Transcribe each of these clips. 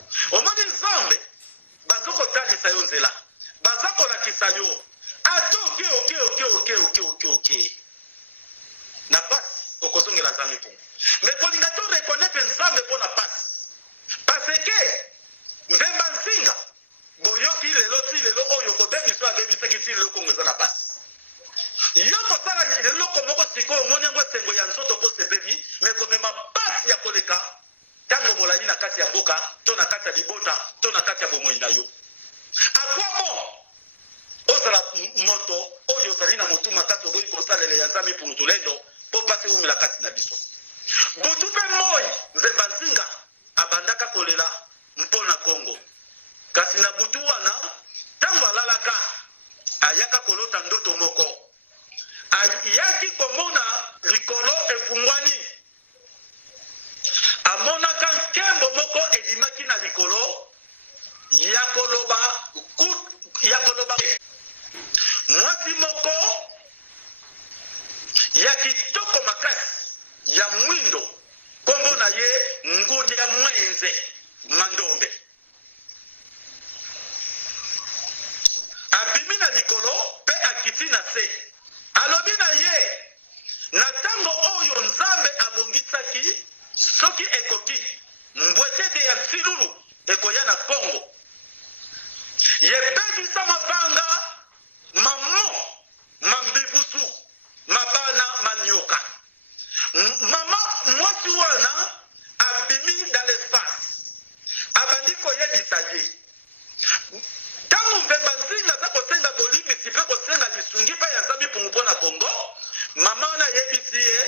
bango omoni nzambe bazoko talisa yo nzela bazako lakisa yo atoke oke na pasi okozongela nzambe mpungu mais kolinga to reconnaître nzambe mpo na pasi parce que mbemba nzinga boyoki lelo ti lelo oyo kobebiso abebisaki ti lelo kongo eza na pasi yo kosala eloko moko sikoyo omoni yango esengo ya nzoto mpo sepeli me komema pasi ya koleka ntango molai na kati ya mboka to na kati ya libota to na kati ya bomoi na yo akwamo ozala moto oyo ozali na motuma kati oboyi kosalela ya nzambe mpungu tolendo mpo pasi eumela kati na biso butu mpe moi nzemba nzinga abandaka kolela mpo na kongo kasi na butu wana ntango alalaka ayaka kolota ndoto moko ayaki komona likolo efungwani amonaka nkembo moko edimaki na likolo ya koloba mwasi moko ya kitoko makasi ya mwindo kombo na ye ngudi ya mwenze mandombe abimi na likolo pe akiti na se alobi na ye na ntango oyo nzambe abongisaki soki ekoki mbwetete ya nsilulu ekoya na kongo yebebisa mabanga mamo mambibusu mabana manioka mama mwasi wana abimi dans l'espace abandi koyebisa ye ntango mbemba nzinga aza kosenga bolimbisi mpe kosenga lisungi mpe ya nzambe mpungu mpo na kongo mama wana ayebisi ye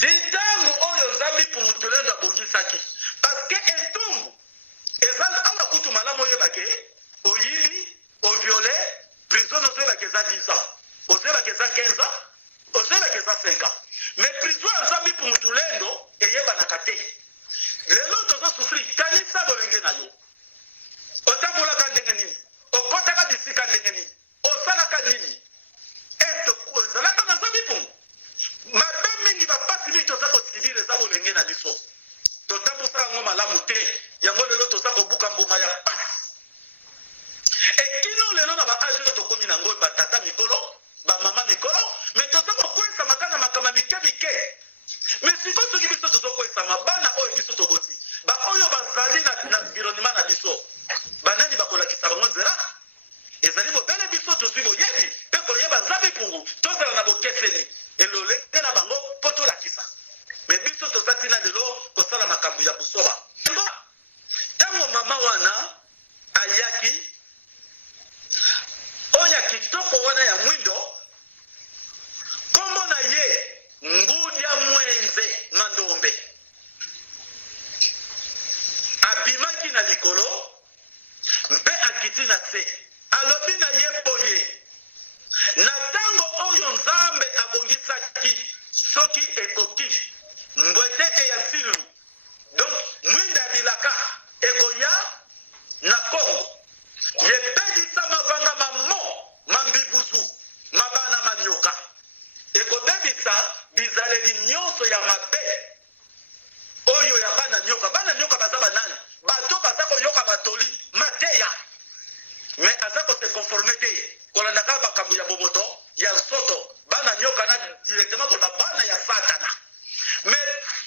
ti ntango oyo nzambe mpungu tolendo abongisaki parceke etumbu eza awa kutu malamu oyebake oyibi oviole prison ozoyebaka eza 10 ans ozoyebaka eza 15 ans ozoyebaka eza 5 ans mais prison ya nzambe mpungu tolendo eyebanaka te lelo tozosufri kanisa bolenge na yo otambolaka ndenge nini okotaka bisika ndenge nini osalaka nini ozalaka na nzambe mpungu mabe mingi bapasi mingi toza kosibira eza bolenge na biso totambosaka yango malamu te yango lelo toza kobuka mbuma ya pasi ekino lelo na baage oyo tokomi nango batata mikolo bamama mikolo me toza kokwesama kaka na makama mike me sikoyo soki biso tozokwesama bana oyo biso toboti baoyo bazali na environnement na biso banani bakolakisa bango nzela ezali bobele biso tozwi boyebi mpe koyeba nzambe mpungu tozala na bokeseni elolenge na bango mpo tolakisa me biso toza ntina lelo kosala makambo ya busoba ntango mama wana ayaki oyo ya kitoko wana ya mwindo kombo na ye ngudi ya mwenze mandombe abimaki na likolo mpe akiti na se alobi na ye boye na ntango oyo nzambe abongisaki soki ekoki mbwetete ya nsilu donc mwinda bilaka ekoya na kongo yebebisa mavanga mamo mambibusu mabana manioka ekobebisa bizaleli nyonso ya mabe oyo ya bana nyoka baza banani bato baza koyoka batoli mateya me aza kose conforme te kolandaka makambo ya bomoto ya soto bana nyoka na directement koloba bana ya satana me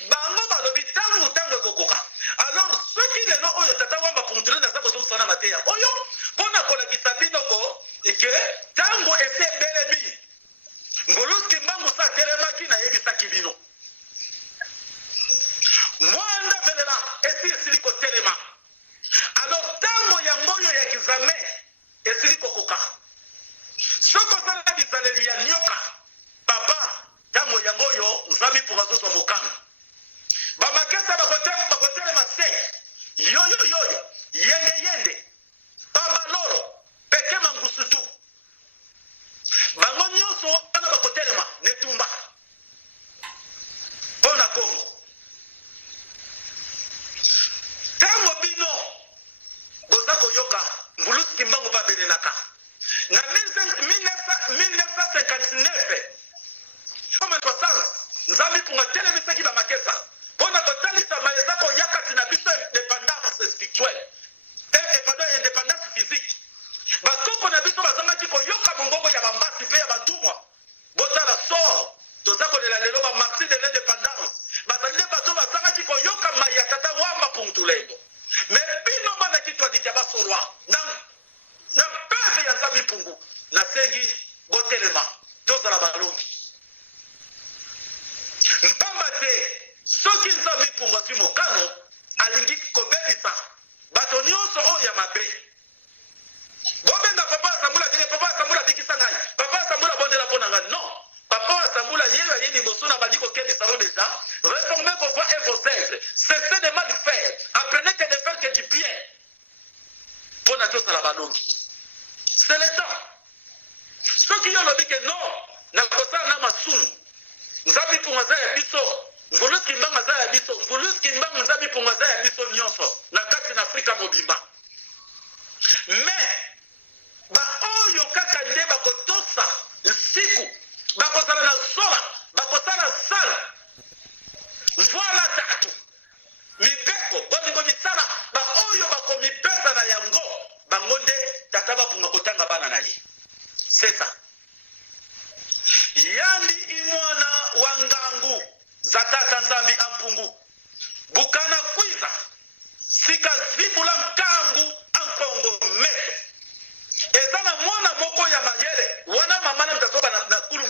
bango balobi ntango ekokoka alors soki lelo oyo tata wamba pungutulenda aza kosomosana mateya oyo mpona kolakisa binoko eke ntango ese ebelemi ngoluski mbangu sa telemaki nayebisaki bino mwanda velela esi esili kotelema alors ntango yango oyo ya kizame esili kokoka soko ozala bizaleli ya nyoka papa ntango yango oyo nzambe mpo bazozwa mokano bamakesa bakotelema se yoyo yende pambaloro peke mangusutu bango nyonso wana bakotelema netumba mpo na kongo ntango bino boza koyoka mbuluski mbango babelelaka na 1959 nzambe mpunga telemisaki bamakesa mpona kotalisa eza koya kati na biso indépendance spirituelle et pendant indépendance physique bakoko na biso bazangaki koyoka mongongo ya bambasi mpe ya batumwa botala sort toza kolela lelo bamartir de l'indépendance bazali nde bato bazangaki koyoka mai ya tata wamba puntulengo mais bino bana kitwa ditya basolwa na pere ya nzambe mpungu nasengi botelema tozala balongi mpamba te soki nzambe mpungu azwi mokano alingi kobebisa bato nyonso oyo ya mabe bobenga papa asambula tike papa asambula bikisa ngai papa asambula bondela mpo na ngai non papa asambula yeyo aye liboso na bandi kokelisao déjà réformez vos voies et vos êtres cessez de mal faire apprenez que de faire que du bien mpo na tosala balongi c'est le temps soki yo olobi ke non nakosala na masumu nzambe mpungu aza ya biso mvuluski mbanga aza ya biso mvuluski mbanga nzambe mpungu aza ya biso nyonso na kati na afrika mobimba mais baoyo kaka nde bakotosa nsiku bakozala na zola bakosala sala voila tatu mibeko bolingo misala baoyo bakomipesa na yango bango nde tata bapunga kotanga bana na ye c'est ça yandi imwana wa ngangu za tata nzambi ampungu bukana kwiza sika zibula nkangu ankongo meso eza na mwana moko ya mayele wana mama na mtasoba na kulu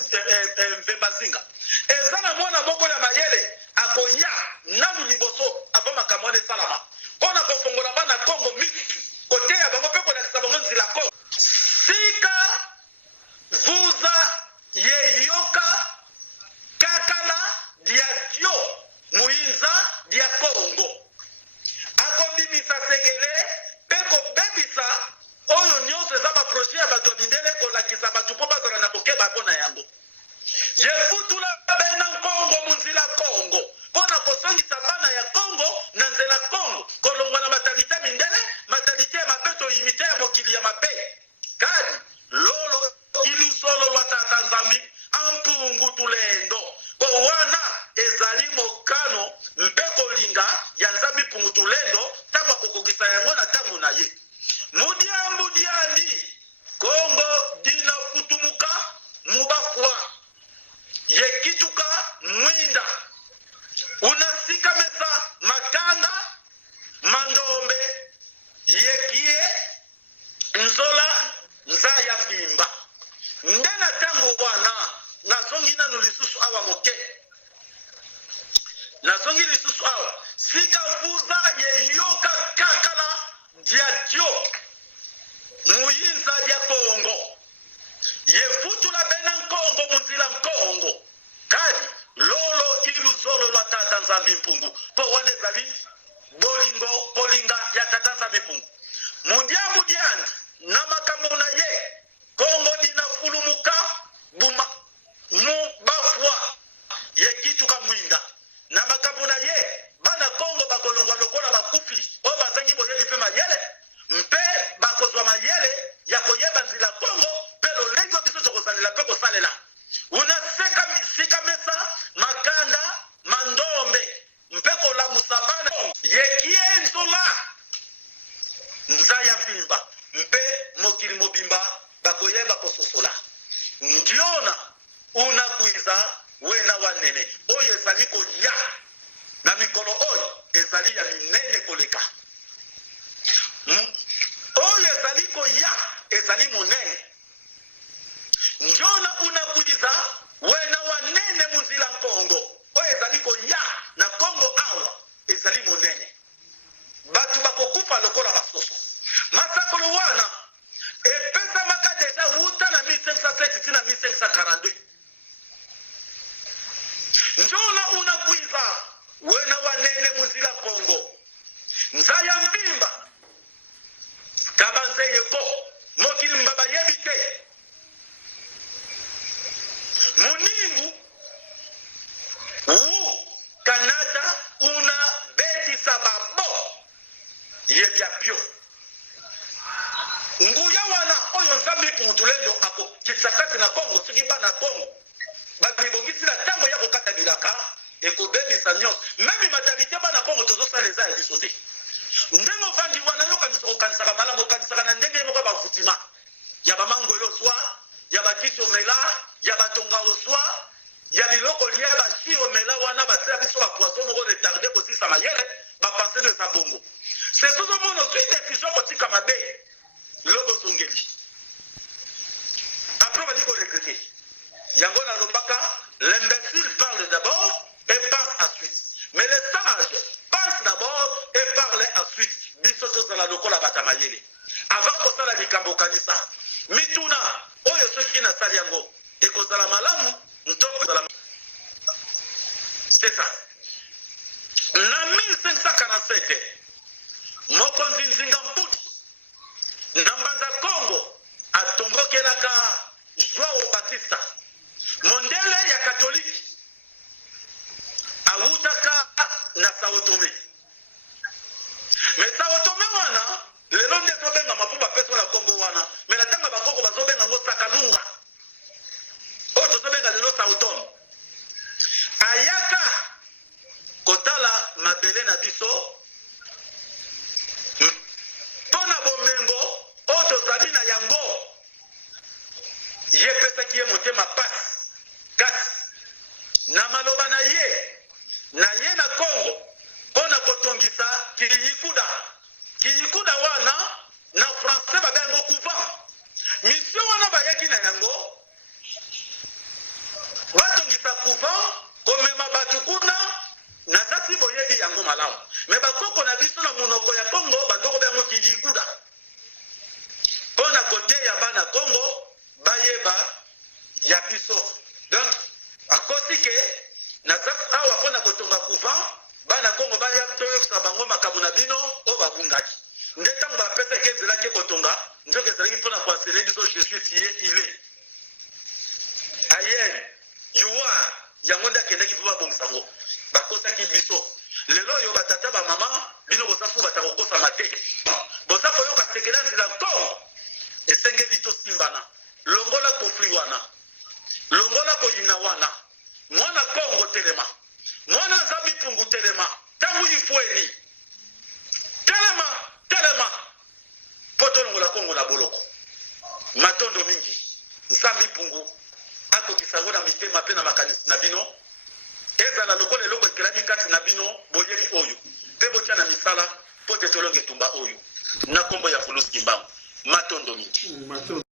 mvembazinga eza na mwana moko ya mayele akoya nanu liboso avama kamone salama mpona kofongola bana kongo misi kote ya bango mpe kolakisa bango nzila ko sika vuza yeyoka kakala dia dio muinza dia kongo akobimisa sekele mpe kobebisa oyo nyonso eza baproje ya bato mindele kolakisa bato mpo bazala na kokeba mpo na yango yefutula bena nkongo munzila kongo mpo na kosongisa bana ya kongo na nzela kongo kolongwa na matalite mindele matalite ya mabe toyimite ya mokili ya mabe kadi lolo ilusolo lwa tata nzambi ampungu tulendo po wana ezali mokano mpe kolinga ya nzambi mpungu tulendo ntango akokokisa yango na ntango na ye mudiambu diandi kongo dina futumuka mubafwa yekituka mwinda unasika mesa makanda mandombe yekie nzola nzaya vimba ndena tango wana nasongi nanu lisusu awa moke nasongi lisusu awa sika vuza yeyoka kakala diadio muyinza dia kongo yefutula bena nkongo munzila nkongo kadi lolo iluzolo lwa tata nzambi mpungu po wane zali bolingo polinga ya tata nzambi mpungu mudiambu diandi na makambo na ye kongo dina fulumuka buma mu bafwa yekituka mwinda na makambo na ye bana kongo bakolongwa lokola bakufi oyo bazangi boyebi mpe mayele mpe bakozwa mayele ya koyeba nzila kongo mpe lolengi biso tokosalela mpe kosalela unaseka sika mesa makanda mandombe mpe kolamusa bana yekie nzola nzaya mvimba mpe mokili mobimba bakoyeba kososola ndiona unakwiza wena wanene oyo ezali koya na mikolo oyo ezali ya minene koleka oyo ezali koya ezali monene ndiona unakwiza wena wanene munzila nkongo oyo ezali koya na kongo awa ezali monene batu bakokufa lokola basoso masakolo wana epesamaka deja wuta na 1507 tina 1542 njona unakwiza wena wanene munzila kongo nzaya mbimba kabanze yeko mokili mbaba yebite muningu Canada una betisa babo yebya pyo nguya wana oyo nzambi mutulendo ako kisakati na Kongo sikiba na Kongo babibongisi na tango ya kokata bilaka ekobebisa nyonso meme matalite bana Kongo tozosaleza ya biso te ndenge ovandi wana yo okanisaka malamu okanisaka na ndenge moko bavutima ya bamangolo swa ya bakisi omela ya batonga oswa ya biloko lia bashi omela wana batia biso bapoison moko retarde kosisa mayele bapense de sa bongo c'est tout le monde aussi décision kotika mabe lobo songeli après badi ko regretter yango na lobaka l'imbécile parle d'abord et pense ensuite mais le sage pense d'abord et parle ensuite biso tozala lokola batamayele avant kosala likambo kanisa mituna oyo soki nasali yango ekozala malamu ntoko c'est ça na 1547 mokonzi nzinga mputi na mbanza Congo atombokelaka Joao Batista mondele ya katoliki awutaka na Sao Tome mais Sao Tome wana lelo nde zobenga mapuba peso na Congo wana mais na tanga bakoko bazobenga ngo Sakalunga o tozobenga lelo Sao Tome ayaka kotala mabele na biso pona bomengo o tozali na yango ye pesaki ye motema pasi kasi na maloba na ye na Congo pona kotongisa kiyikuda wana na français babengo couvent mission wana bayaki na yango batongisa couvent komema batu kuna na sasi boyebi yango malamu me bakoko na biso na monoko ya Congo bandoko bango kiyikuda pona kote ya bana Congo bayeba ya biso donc akosike na awa pona kotonga couvent bana Congo baya toyosa bango makamu na bino o babungaki ndetango bapesa kezela ke kotonga nzoke ezalaki pona koasene biso je suis tiye ile ayen yuwa yango nde akendaki mpo babongisango bakosaki biso lelo oyo batata bamama bino bosasu batakokosama te bosa koyoka sekela nzela Congo esengeli tosimbana longola kofli wana longola koyina wana mwana Congo telema mwana Nzambi pungu telema tangu ifweni telema poto longola Congo na boloko matondo mingi Nzambi pungu akokisango na mitema pe na makanisi na bino ezala lokola eloko ekelami kati na bino boyebi oyo mpe botya na misala po te tolonga etumba oyo na kombo ya Fulusi Kimbangu matondo mingi